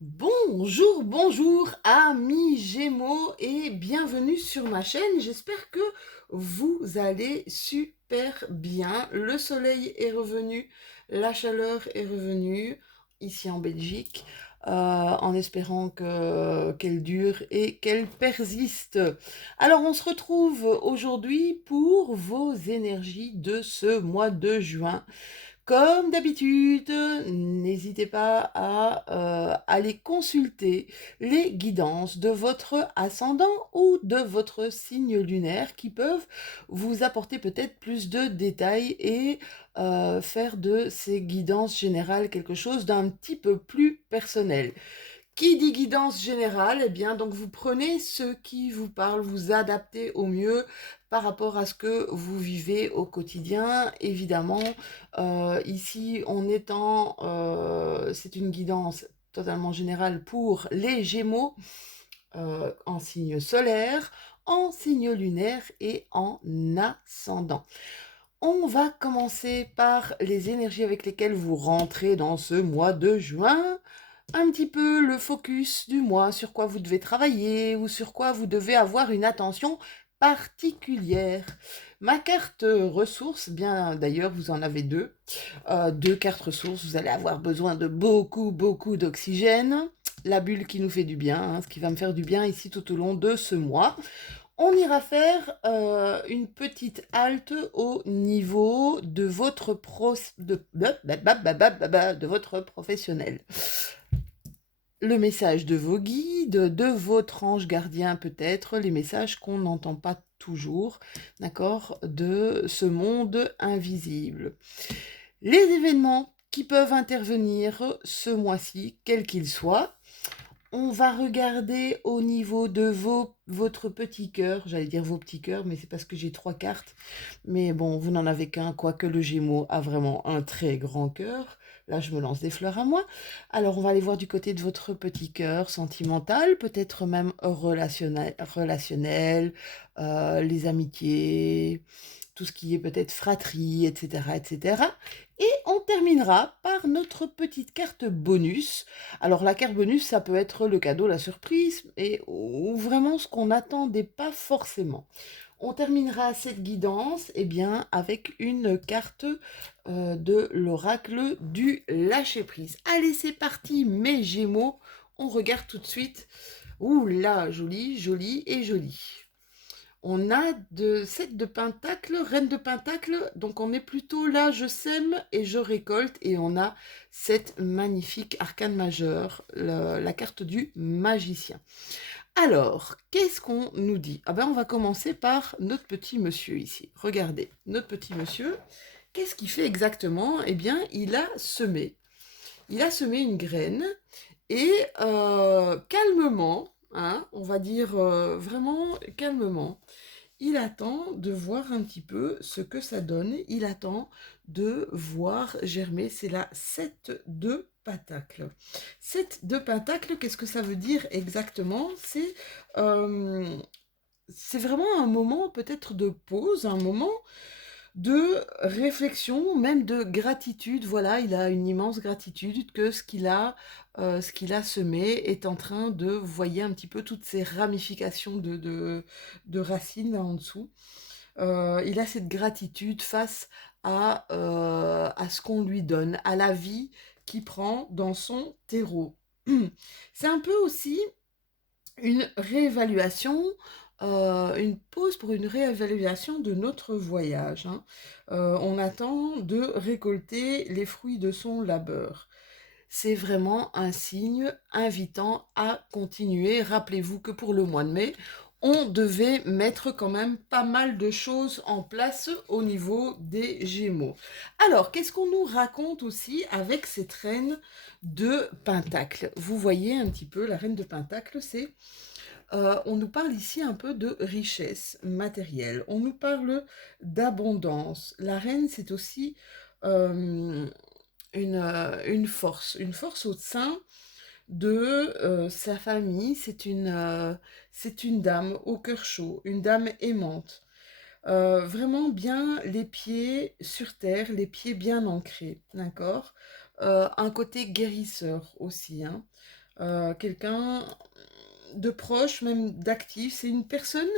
Bonjour, bonjour amis Gémeaux et bienvenue sur ma chaîne. J'espère que vous allez super bien. Le soleil est revenu, la chaleur est revenue ici en Belgique, en espérant qu'elle dure et qu'elle persiste. Alors on se retrouve aujourd'hui pour vos énergies de ce mois de juin. Comme d'habitude, n'hésitez pas à aller consulter les guidances de votre ascendant ou de votre signe lunaire qui peuvent vous apporter peut-être plus de détails et faire de ces guidances générales quelque chose d'un petit peu plus personnel. Qui dit guidance générale, eh bien, donc vous prenez ce qui vous parle, vous adaptez au mieux par rapport à ce que vous vivez au quotidien. Évidemment, ici, c'est une guidance totalement générale pour les Gémeaux en signe solaire, en signe lunaire et en ascendant. On va commencer par les énergies avec lesquelles vous rentrez dans ce mois de juin. Un petit peu le focus du mois, sur quoi vous devez travailler ou sur quoi vous devez avoir une attention particulière. Ma carte ressources, bien d'ailleurs vous en avez deux cartes ressources, vous allez avoir besoin de beaucoup d'oxygène, la bulle qui nous fait du bien, hein, ce qui va me faire du bien ici tout au long de ce mois. On ira faire une petite halte au niveau de de votre professionnel. Le message de vos guides, de votre ange gardien peut-être, les messages qu'on n'entend pas toujours, d'accord, de ce monde invisible. Les événements qui peuvent intervenir ce mois-ci, quels qu'ils soient. On va regarder au niveau de votre petit cœur, j'allais dire vos petits cœurs, mais c'est parce que j'ai 3 cartes. Mais bon, vous n'en avez qu'un, quoique le Gémeaux a vraiment un très grand cœur. Là, je me lance des fleurs à moi. Alors, on va aller voir du côté de votre petit cœur sentimental, peut-être même relationnel, les amitiés, tout ce qui est peut-être fratrie, etc., etc. Et on terminera par notre petite carte bonus. Alors la carte bonus, ça peut être le cadeau, la surprise, ou vraiment ce qu'on n'attendait pas forcément. On terminera cette guidance bien, avec une carte de l'oracle du lâcher-prise. Allez, c'est parti, mes Gémeaux. On regarde tout de suite. Ouh là, joli, joli et joli. On a 7 de pentacle, reine de pentacle, donc on est plutôt là, je sème et je récolte, et on a cette magnifique arcane majeure, la carte du magicien. Alors, qu'est-ce qu'on nous dit? Ah ben, on va commencer par notre petit monsieur ici. Regardez, notre petit monsieur, qu'est-ce qu'il fait exactement? Eh bien, il a semé. Il a semé une graine et calmement, hein, on va dire vraiment calmement, il attend de voir un petit peu ce que ça donne. Il attend de voir germer. C'est la 7 de pentacle. 7 de pentacle, qu'est-ce que ça veut dire exactement? Euh, c'est vraiment un moment peut-être de pause, un moment de réflexion, même de gratitude. Voilà, il a une immense gratitude que ce qu'il a semé est en train de, vous voyez un petit peu toutes ces ramifications de racines là en dessous. Il a cette gratitude face à ce qu'on lui donne, à la vie qu'il prend dans son terreau. C'est un peu aussi une réévaluation, une pause pour une réévaluation de notre voyage, hein. On attend de récolter les fruits de son labeur. C'est vraiment un signe invitant à continuer. Rappelez-vous que pour le mois de mai, on devait mettre quand même pas mal de choses en place au niveau des Gémeaux. Alors, qu'est-ce qu'on nous raconte aussi avec cette reine de Pentacle? Vous voyez un petit peu, la reine de Pentacle, on nous parle ici un peu de richesse matérielle, on nous parle d'abondance. La reine, c'est aussi euh, une force au sein de sa famille. C'est une dame au cœur chaud, une dame aimante. Vraiment bien les pieds sur terre, les pieds bien ancrés, d'accord. Un côté guérisseur aussi, hein. quelqu'un de proche, même d'actif. C'est une personne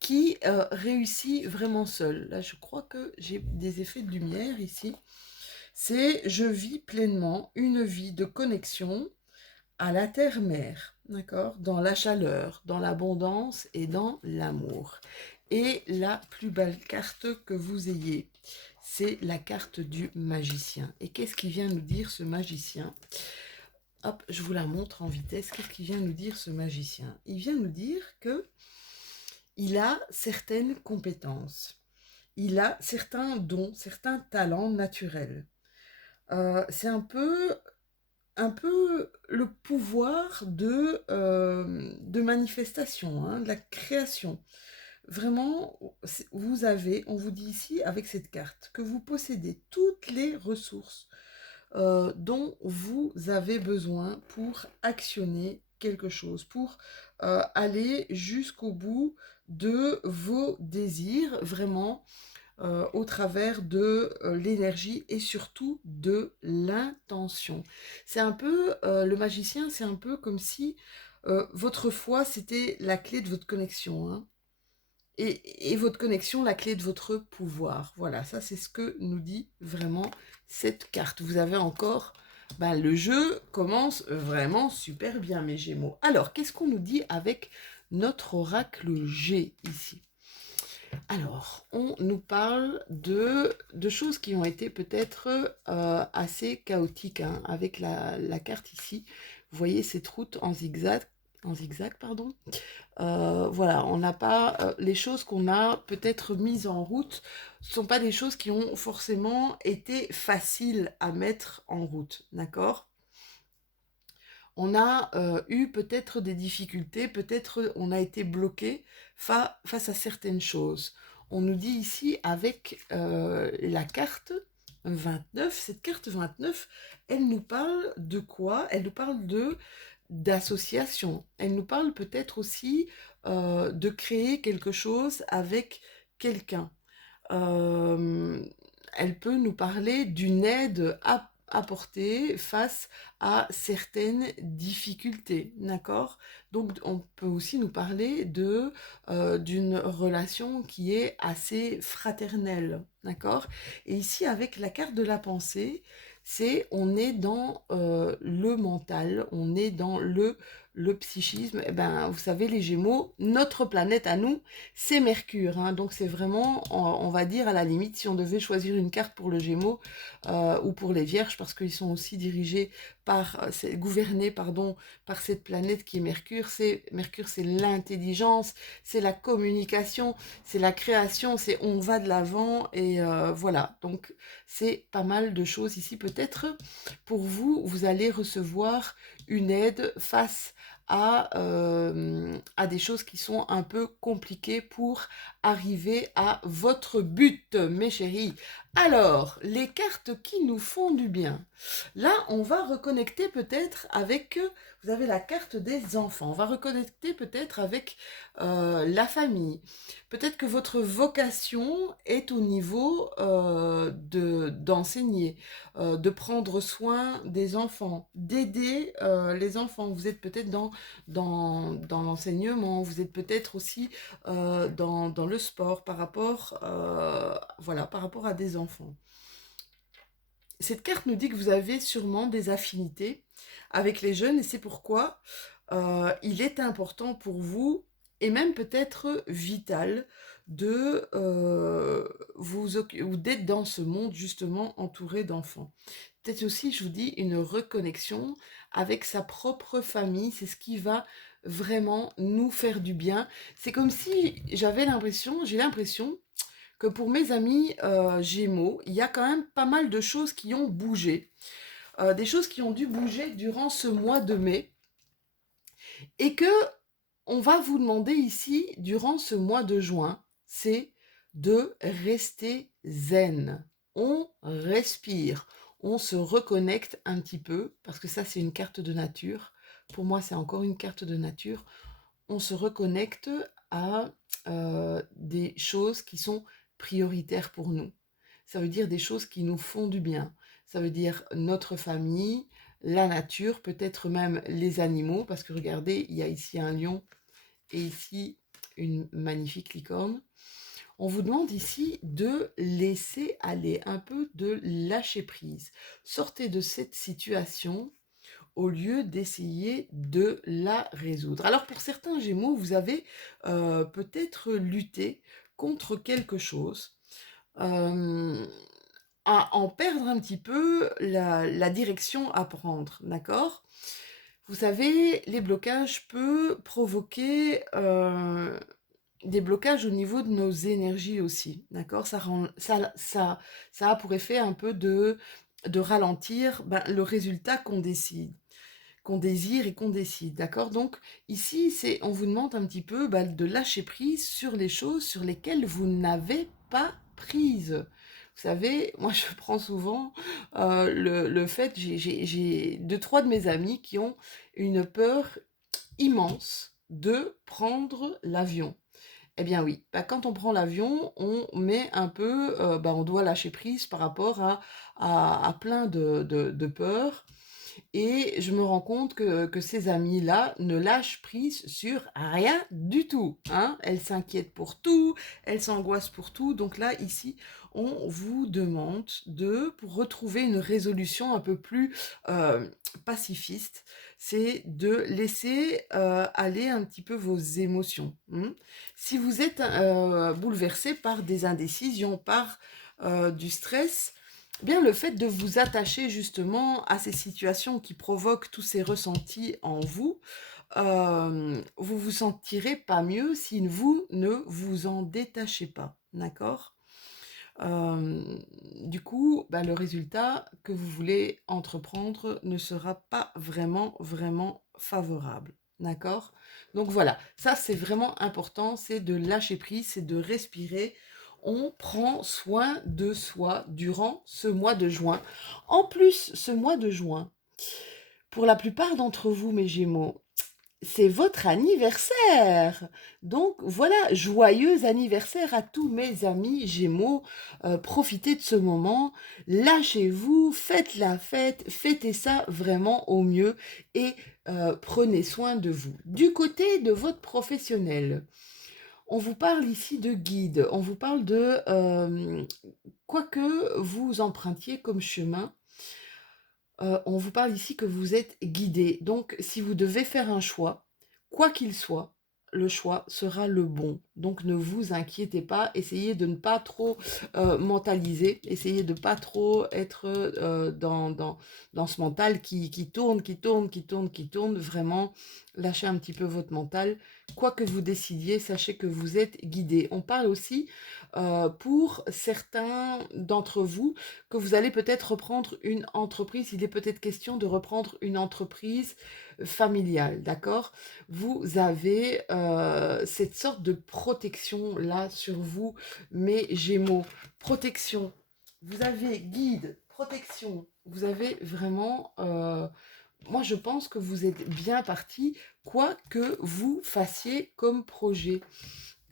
qui réussit vraiment seule. Là, je crois que j'ai des effets de lumière ici. C'est je vis pleinement une vie de connexion à la terre-mère, d'accord? Dans la chaleur, dans l'abondance et dans l'amour. Et la plus belle carte que vous ayez, c'est la carte du magicien. Et qu'est-ce qui vient nous dire ce magicien? Hop, je vous la montre en vitesse. Qu'est-ce qu'il vient nous dire ce magicien? Il vient nous dire que il a certaines compétences, il a certains dons, certains talents naturels. C'est un peu le pouvoir de manifestation, hein, de la création. Vraiment, on vous dit ici avec cette carte que vous possédez toutes les ressources dont vous avez besoin pour actionner quelque chose, pour aller jusqu'au bout de vos désirs, vraiment au travers de l'énergie et surtout de l'intention. C'est un peu, le magicien, c'est un peu comme si votre foi, c'était la clé de votre connexion, hein. Et votre connexion, la clé de votre pouvoir. Voilà, ça c'est ce que nous dit vraiment cette carte. Vous avez encore, ben, le jeu commence vraiment super bien, mes Gémeaux. Alors, qu'est-ce qu'on nous dit avec notre oracle G ici? Alors, on nous parle de choses qui ont été peut-être assez chaotiques, hein, avec la carte ici. Vous voyez cette route en zigzag, pardon. Voilà, on n'a pas les choses qu'on a peut-être mises en route, ne sont pas des choses qui ont forcément été faciles à mettre en route, d'accord? On a eu peut-être des difficultés, peut-être on a été bloqué face à certaines choses. On nous dit ici avec la carte 29, cette carte 29, elle nous parle de quoi? Elle nous parle d'association. Elle nous parle peut-être aussi de créer quelque chose avec quelqu'un. Euh, Elle peut nous parler d'une aide apportée face à certaines difficultés, d'accord? Donc on peut aussi nous parler d'une relation qui est assez fraternelle, d'accord? Et ici avec la carte de la pensée, on est dans le mental, on est dans le psychisme. Eh ben, vous savez, les Gémeaux, notre planète à nous, c'est Mercure, hein. Donc c'est vraiment, on va dire à la limite, si on devait choisir une carte pour le Gémeaux ou pour les Vierges, parce qu'ils sont aussi dirigés gouvernés, pardon, par cette planète qui est Mercure. Mercure, c'est l'intelligence, c'est la communication, c'est la création, c'est on va de l'avant et voilà. Donc c'est pas mal de choses ici. Peut-être pour vous, vous allez recevoir une aide face à des choses qui sont un peu compliquées pour arriver à votre but, mes chéris. Alors, les cartes qui nous font du bien. Là, on va reconnecter peut-être avec, vous avez la carte des enfants, on va reconnecter peut-être avec la famille. Peut-être que votre vocation est au niveau d'enseigner, de prendre soin des enfants, d'aider les enfants. Vous êtes peut-être dans l'enseignement, vous êtes peut-être aussi dans le sport voilà, par rapport à des enfants. Cette carte nous dit que vous avez sûrement des affinités avec les jeunes et c'est pourquoi il est important pour vous et même peut-être vital de ou d'être dans ce monde justement entouré d'enfants. Peut-être aussi, je vous dis, une reconnexion avec sa propre famille, c'est ce qui va vraiment nous faire du bien. C'est comme si j'ai l'impression que pour mes amis Gémeaux, il y a quand même pas mal de choses qui ont bougé. Des choses qui ont dû bouger durant ce mois de mai et que on va vous demander ici, durant ce mois de juin, c'est de rester zen. On respire, on se reconnecte un petit peu, parce que ça c'est une carte de nature. Pour moi c'est encore une carte de nature. On se reconnecte à des choses qui sont prioritaires pour nous. Ça veut dire des choses qui nous font du bien. Ça veut dire notre famille, la nature, peut-être même les animaux, parce que regardez, il y a ici un lion et ici une magnifique licorne. On vous demande ici de laisser aller, un peu de lâcher prise. Sortez de cette situation au lieu d'essayer de la résoudre. Alors pour certains Gémeaux, vous avez peut-être lutté contre quelque chose, euh, à en perdre un petit peu la direction à prendre, d'accord? Vous savez, les blocages peuvent provoquer des blocages au niveau de nos énergies aussi, d'accord? Ça a pour effet un peu de ralentir le résultat qu'on décide, qu'on désire et qu'on décide, d'accord? Donc ici, on vous demande un petit peu de lâcher prise sur les choses sur lesquelles vous n'avez pas prise. Vous savez, moi je prends souvent le fait, j'ai deux, trois de mes amis qui ont une peur immense de prendre l'avion. Eh bien oui, quand on prend l'avion, on met un peu, on doit lâcher prise par rapport à plein de peurs. Et je me rends compte que ces amies-là ne lâchent prise sur rien du tout, hein. Elles s'inquiètent pour tout, elles s'angoissent pour tout. Donc là, ici, on vous demande pour retrouver une résolution un peu plus pacifiste, c'est de laisser aller un petit peu vos émotions. Si vous êtes bouleversé par des indécisions, par du stress, bien le fait de vous attacher justement à ces situations qui provoquent tous ces ressentis en vous, vous vous sentirez pas mieux si vous ne vous en détachez pas, d'accord? Du coup, le résultat que vous voulez entreprendre ne sera pas vraiment favorable, d'accord? Donc voilà, ça c'est vraiment important, c'est de lâcher prise, c'est de respirer. On prend soin de soi durant ce mois de juin. En plus, ce mois de juin, pour la plupart d'entre vous, mes Gémeaux, c'est votre anniversaire. Donc voilà, joyeux anniversaire à tous mes amis Gémeaux. Profitez de ce moment, lâchez-vous, faites la fête, fêtez ça vraiment au mieux et prenez soin de vous. Du côté de votre professionnel, on vous parle ici de guide, on vous parle de quoi que vous empruntiez comme chemin. On vous parle ici que vous êtes guidé. Donc, si vous devez faire un choix, quoi qu'il soit, le choix sera le bon. Donc, ne vous inquiétez pas. Essayez de ne pas trop mentaliser. Essayez de ne pas trop être dans ce mental qui tourne, qui tourne, qui tourne, qui tourne. Vraiment, lâchez un petit peu votre mental. Quoi que vous décidiez, sachez que vous êtes guidé. On parle aussi pour certains d'entre vous que vous allez peut-être reprendre une entreprise. Il est peut-être question de reprendre une entreprise familiale, d'accord? Vous avez cette sorte de protection là sur vous, mes Gémeaux. Protection. Vous avez guide, protection. Vous avez vraiment... moi, je pense que vous êtes bien parti, quoi que vous fassiez comme projet.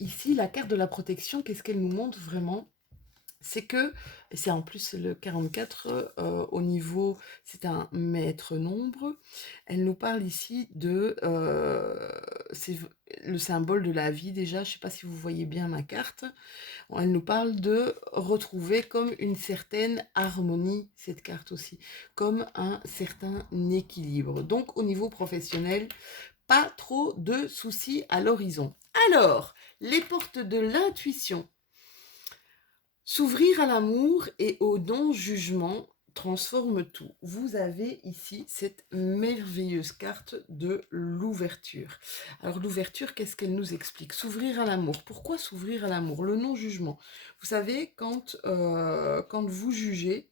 Ici, la carte de la protection, qu'est-ce qu'elle nous montre vraiment? C'est que, et c'est en plus le 44 au niveau, c'est un maître nombre, elle nous parle ici de, c'est le symbole de la vie déjà, je ne sais pas si vous voyez bien ma carte, elle nous parle de retrouver comme une certaine harmonie, cette carte aussi, comme un certain équilibre. Donc au niveau professionnel, pas trop de soucis à l'horizon. Alors, les portes de l'intuition. S'ouvrir à l'amour et au non-jugement transforme tout. Vous avez ici cette merveilleuse carte de l'ouverture. Alors l'ouverture, qu'est-ce qu'elle nous explique? S'ouvrir à l'amour. Pourquoi s'ouvrir à l'amour? Le non-jugement. Vous savez, quand vous jugez,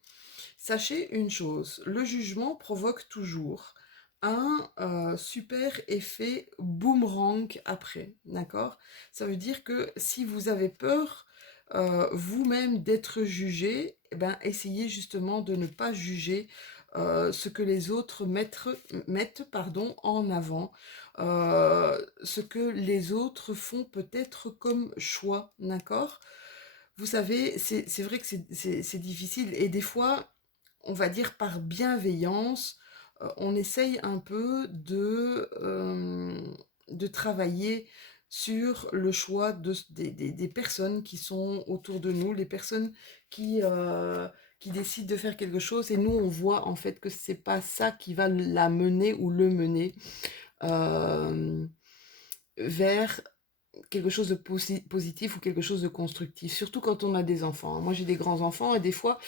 sachez une chose, le jugement provoque toujours un super effet boomerang après, d'accord? Ça veut dire que si vous avez peur vous-même d'être jugé, essayez justement de ne pas juger ce que les autres mettent en avant, ce que les autres font peut-être comme choix, d'accord? Vous savez, c'est vrai que c'est difficile et des fois, on va dire par bienveillance, on essaye un peu de travailler sur le choix des personnes qui sont autour de nous, les personnes qui, euh, qui décident de faire quelque chose et nous on voit en fait que c'est pas ça qui va la mener ou le mener euh, vers quelque chose de positif ou quelque chose de constructif, surtout quand on a des enfants. Moi, j'ai des grands-enfants et des fois,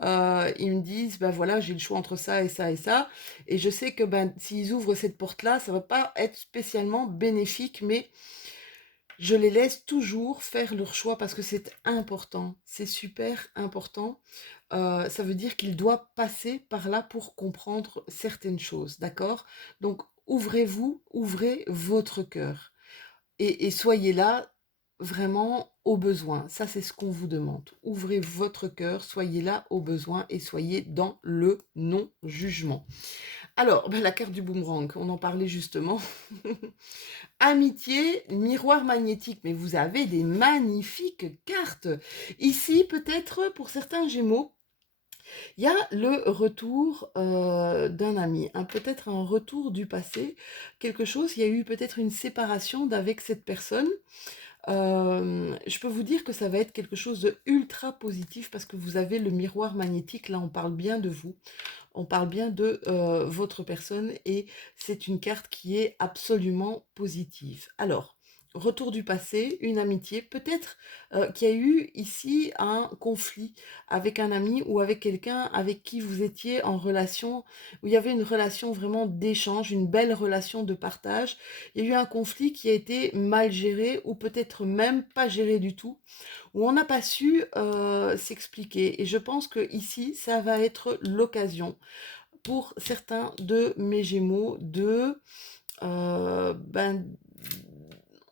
ils me disent, ben voilà, j'ai le choix entre ça et ça et ça. Et je sais que ben, s'ils ouvrent cette porte-là, ça va pas être spécialement bénéfique, mais je les laisse toujours faire leur choix parce que c'est important, c'est super important. Ça veut dire qu'ils doivent passer par là pour comprendre certaines choses, d'accord? Donc, ouvrez-vous, ouvrez votre cœur et soyez là vraiment au besoin. Ça, c'est ce qu'on vous demande. Ouvrez votre cœur, soyez là au besoin et soyez dans le non-jugement. Alors, ben, la carte du boomerang, on en parlait justement. Amitié, miroir magnétique, mais vous avez des magnifiques cartes. Ici, peut-être pour certains Gémeaux, il y a le retour d'un ami, peut-être un retour du passé, quelque chose, il y a eu peut-être une séparation d'avec cette personne. Je peux vous dire que ça va être quelque chose de ultra positif parce que vous avez le miroir magnétique, là on parle bien de vous, on parle bien de votre personne et c'est une carte qui est absolument positive. Alors, retour du passé, une amitié, peut-être qu'il y a eu ici un conflit avec un ami ou avec quelqu'un avec qui vous étiez en relation, où il y avait une relation vraiment d'échange, une belle relation de partage. Il y a eu un conflit qui a été mal géré ou peut-être même pas géré du tout où on n'a pas su s'expliquer. Et je pense que ici, ça va être l'occasion pour certains de mes Gémeaux de, ben,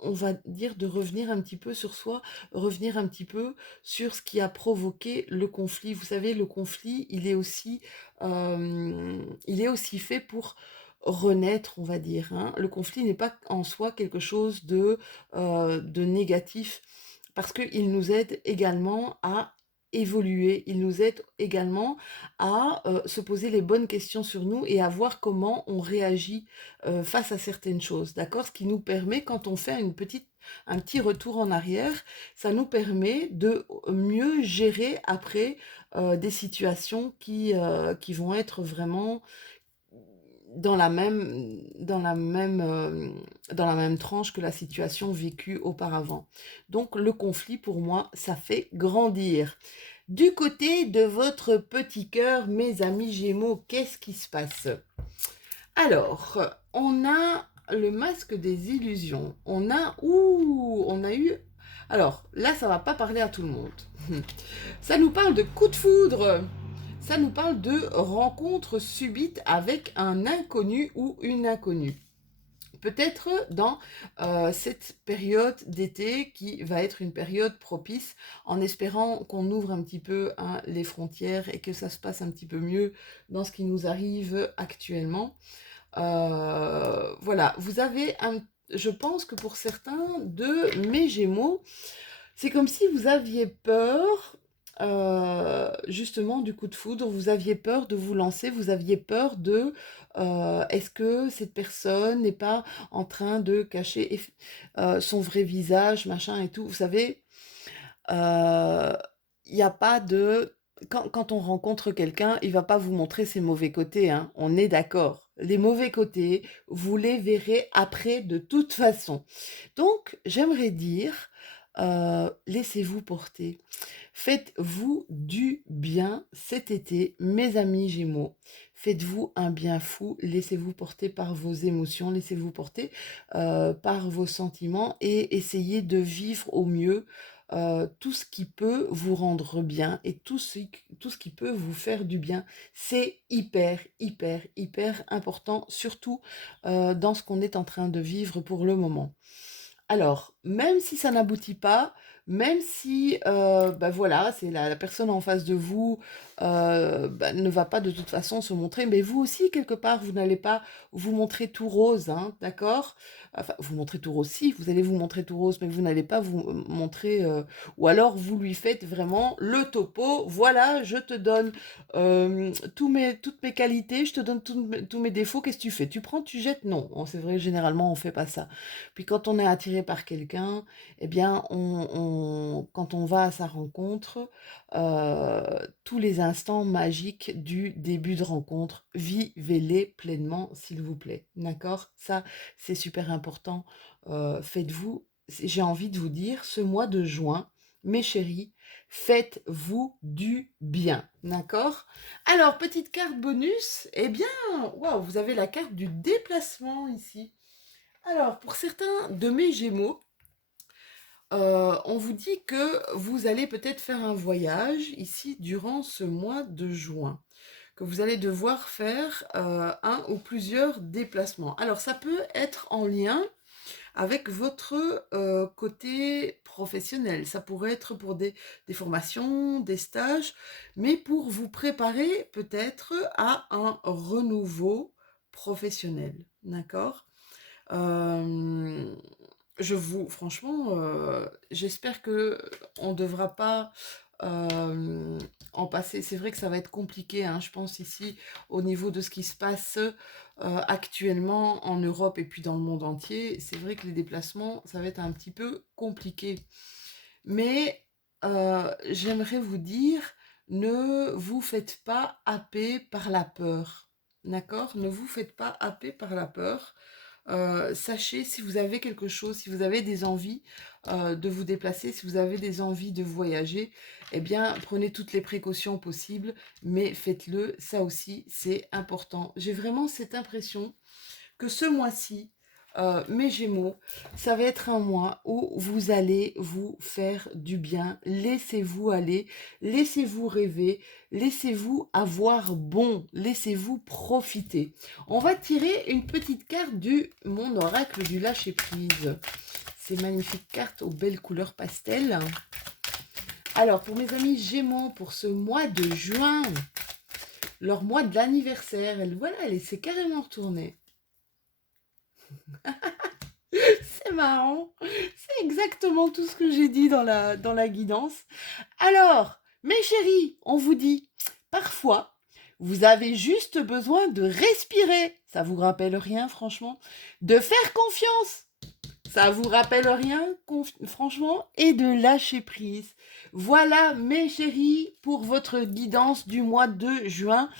on va dire, de revenir un petit peu sur soi, revenir un petit peu sur ce qui a provoqué le conflit. Vous savez, le conflit, il est aussi fait pour renaître, on va dire, hein. Le conflit n'est pas en soi quelque chose de négatif parce qu'il nous aide également à évoluer, il nous aide également à se poser les bonnes questions sur nous et à voir comment on réagit face à certaines choses, d'accord? Ce qui nous permet, quand on fait un petit retour en arrière, ça nous permet de mieux gérer après des situations qui vont être vraiment dans la même, dans la même, dans la même tranche que la situation vécue auparavant. Donc le conflit, pour moi, ça fait grandir. Du côté de votre petit cœur, mes amis Gémeaux, qu'est-ce qui se passe? Alors, on a le masque des illusions. On a eu... Alors, là, ça va pas parler à tout le monde. Ça nous parle de coup de foudre. Ça nous parle de rencontre subite avec un inconnu ou une inconnue. Peut-être dans cette période d'été qui va être une période propice, en espérant qu'on ouvre un petit peu hein, les frontières et que ça se passe un petit peu mieux dans ce qui nous arrive actuellement. Voilà, je pense que pour certains de mes Gémeaux, c'est comme si vous aviez peur, justement, du coup de foudre, vous aviez peur de vous lancer, vous aviez peur de, est-ce que cette personne n'est pas en train de cacher son vrai visage, machin et tout. Vous savez, euh, il n'y a pas de... Quand on rencontre quelqu'un, il va pas vous montrer ses mauvais côtés, hein. On est d'accord. Les mauvais côtés, vous les verrez après de toute façon. Donc, j'aimerais dire, laissez-vous porter. Faites-vous du bien cet été, mes amis Gémeaux. Faites-vous un bien fou, laissez-vous porter par vos émotions, laissez-vous porter par vos sentiments et essayez de vivre au mieux tout ce qui peut vous rendre bien et tout ce qui peut vous faire du bien. C'est hyper, hyper, hyper important, surtout dans ce qu'on est en train de vivre pour le moment. Alors, même si ça n'aboutit pas, même si, bah, voilà, c'est la personne en face de vous, bah, ne va pas de toute façon se montrer, mais vous aussi quelque part, vous n'allez pas vous montrer tout rose, hein, d'accord? Enfin, vous montrer tout rose, si, vous allez vous montrer tout rose, mais vous n'allez pas vous, montrer, ou alors vous lui faites vraiment le topo: «Voilà, je te donne, toutes mes qualités, je te donne tous mes défauts, qu'est-ce que tu fais? Tu prends, tu jettes?» Non, c'est vrai, généralement on fait pas ça. Puis quand on est attiré par quelqu'un, eh bien, quand on va à sa rencontre, tous les instants magiques du début de rencontre, vivez-les pleinement, s'il vous plaît. D'accord? Ça, c'est super important. Faites-vous, j'ai envie de vous dire, ce mois de juin, mes chéris, faites-vous du bien. D'accord? Alors, petite carte bonus, eh bien, waouh, vous avez la carte du déplacement ici. Alors, pour certains de mes Gémeaux, on vous dit que vous allez peut-être faire un voyage ici durant ce mois de juin, que vous allez devoir faire un ou plusieurs déplacements. Alors, ça peut être en lien avec votre côté professionnel. Ça pourrait être pour des formations, des stages, mais pour vous préparer peut-être à un renouveau professionnel. D'accord? Euh, franchement, j'espère que on devra pas en passer. C'est vrai que ça va être compliqué, hein, je pense ici au niveau de ce qui se passe actuellement en Europe et puis dans le monde entier. C'est vrai que les déplacements, ça va être un petit peu compliqué. Mais j'aimerais vous dire, ne vous faites pas happer par la peur. D'accord? Ne vous faites pas happer par la peur. Sachez si vous avez quelque chose, si vous avez des envies de vous déplacer, si vous avez des envies de voyager, eh bien, prenez toutes les précautions possibles, mais faites-le, ça aussi, c'est important. J'ai vraiment cette impression que ce mois-ci, mes Gémeaux, ça va être un mois où vous allez vous faire du bien. Laissez-vous aller, laissez-vous rêver, laissez-vous avoir bon, laissez-vous profiter. On va tirer une petite carte du mon oracle du lâcher-prise. Ces magnifiques cartes aux belles couleurs pastel. Alors, pour mes amis Gémeaux, pour ce mois de juin, leur mois de l'anniversaire, voilà, elle s'est carrément retournée. C'est marrant. C'est exactement tout ce que j'ai dit dans la guidance. Alors, mes chéris, on vous dit, parfois, vous avez juste besoin de respirer. Ça vous rappelle rien, franchement? De faire confiance. Ça vous rappelle rien, franchement? Et de lâcher prise. Voilà, mes chéris, pour votre guidance du mois de juin.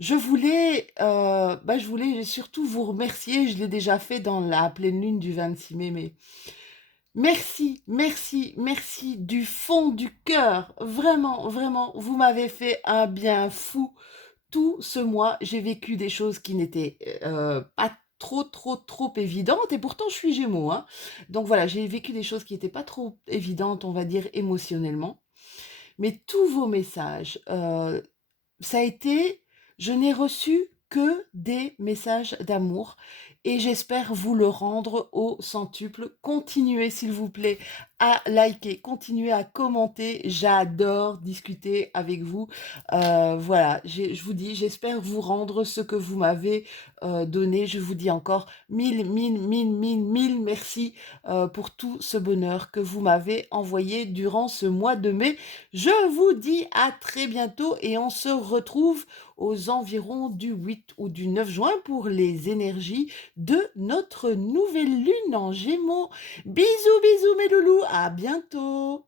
Je voulais surtout vous remercier, je l'ai déjà fait dans la pleine lune du 26 mai, mais merci, merci, merci du fond du cœur. Vraiment, vraiment, vous m'avez fait un bien fou. Tout ce mois, j'ai vécu des choses qui n'étaient pas trop, trop, trop évidentes, et pourtant je suis Gémeaux, hein. Donc voilà, j'ai vécu des choses qui n'étaient pas trop évidentes, on va dire, émotionnellement. Mais tous vos messages, ça a été, je n'ai reçu que des messages d'amour et j'espère vous le rendre au centuple. Continuez s'il vous plaît à liker, continuez à commenter. J'adore discuter avec vous. Voilà, je vous dis, j'espère vous rendre ce que vous m'avez donné. Je vous dis encore mille merci pour tout ce bonheur que vous m'avez envoyé durant ce mois de mai. Je vous dis à très bientôt et on se retrouve aux environs du 8 ou du 9 juin pour les énergies de notre nouvelle lune en Gémeaux. Bisous, bisous mes loulous, à bientôt.